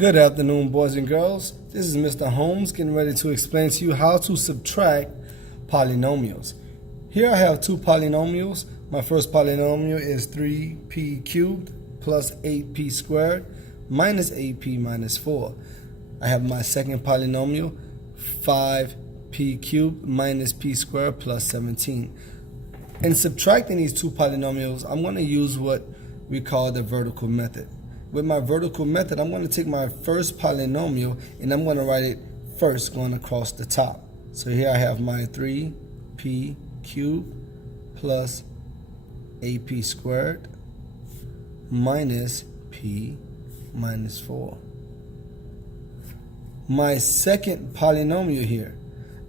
Good afternoon, boys and girls. This is Mr. Holmes getting ready to explain to you how to subtract polynomials. Here I have two polynomials. My first polynomial is 3p cubed plus 8p squared minus 8p minus 4. I have my second polynomial, 5p cubed minus p squared plus 17. In subtracting these two polynomials, I'm going to use what we call the vertical method. With my vertical method, I'm going to take my first polynomial and I'm going to write it first going across the top. So here I have my 3p cubed plus 8p squared minus p minus 4. My second polynomial here,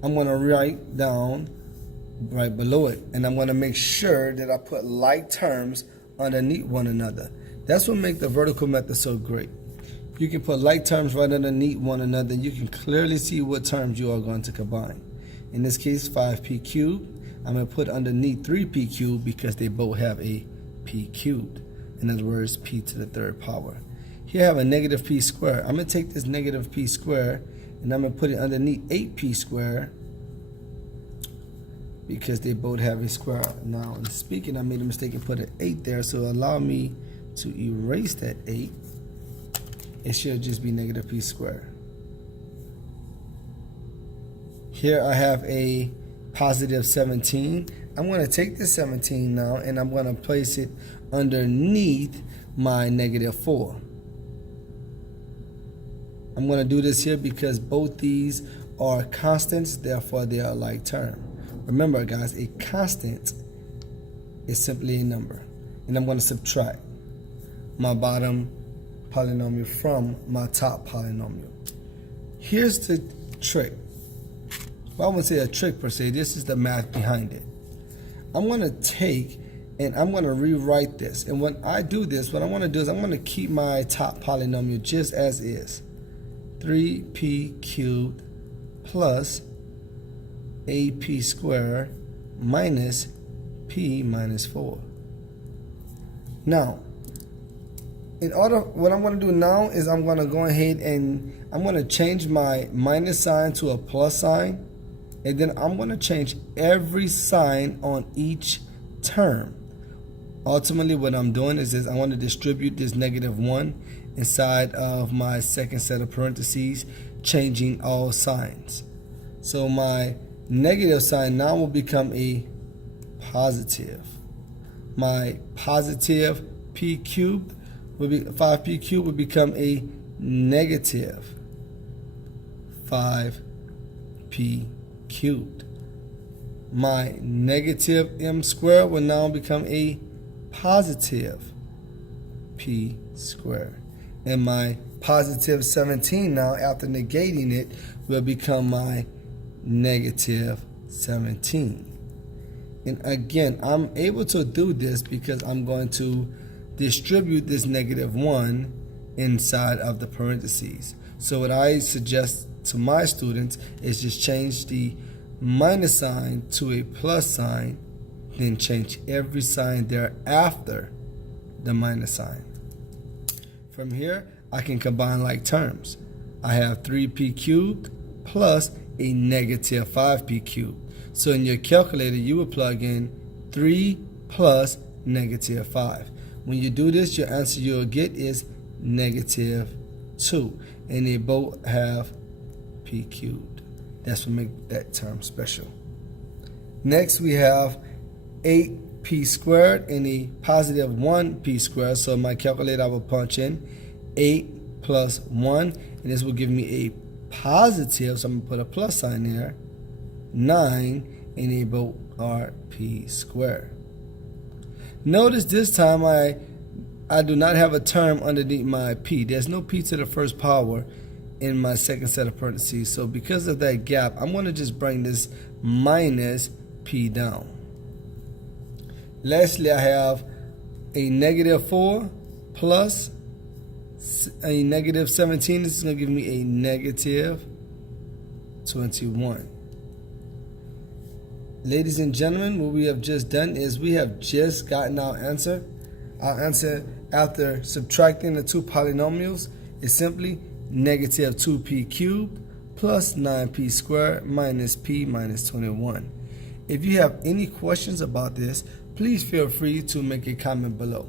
I'm going to write down right below it, and I'm going to make sure that I put like terms underneath one another. That's what makes the vertical method so great. You can put like terms right underneath one another, and you can clearly see what terms you are going to combine. In this case, 5p cubed, I'm going to put underneath 3p cubed because they both have a p cubed. In other words, p to the third power. Here I have a negative p squared. I'm going to take this negative p squared, and I'm going to put it underneath 8p squared because they both have a square. Now, in speaking, I made a mistake and put an 8 there, so allow me to erase that 8. It should just be negative p squared. Here I have a positive 17. I'm going to take this 17 now and I'm going to place it underneath my negative 4. I'm going to do this here because both these are constants, therefore they are like term. Remember guys, a constant is simply a number. And I'm going to subtract my bottom polynomial from my top polynomial. Here's the trick. Well, I wouldn't say a trick per se. This is the math behind it. I'm going to take and I'm going to rewrite this. And when I do this, what I want to do is I'm going to keep my top polynomial just as is. 3p cubed plus 8p squared minus p minus 4. Now, what I'm going to do now is I'm going to go ahead and I'm going to change my minus sign to a plus sign, and then I'm going to change every sign on each term. Ultimately, what I'm doing is I want to distribute this negative 1 inside of my second set of parentheses, changing all signs. So my negative sign now will become a positive. My positive p cubed will be 5p cubed will become a negative 5p cubed. My negative m squared will now become a positive p squared. And my positive 17 now, after negating it, will become my negative 17. And again, I'm able to do this because I'm going to distribute this negative 1 inside of the parentheses. So what I suggest to my students is just change the minus sign to a plus sign, then change every sign thereafter the minus sign. From here, I can combine like terms. I have 3p cubed plus a negative 5p cubed. So in your calculator, you will plug in 3 plus negative 5. When you do this, your answer you'll get is negative 2. And they both have p cubed. That's what makes that term special. Next, we have 8p squared and a positive 1p squared. So in my calculator, I will punch in 8 plus 1. And this will give me a positive, so I'm going to put a plus sign there, 9, and they both are p squared. Notice this time I do not have a term underneath my p. There's no p to the first power in my second set of parentheses. So because of that gap, I'm going to just bring this minus p down. Lastly, I have a negative 4 plus a negative 17. This is going to give me a negative 21. Ladies and gentlemen, what we have just done is we have just gotten our answer. Our answer after subtracting the two polynomials is simply negative 2p cubed plus 9p squared minus p minus 21. If you have any questions about this, please feel free to make a comment below.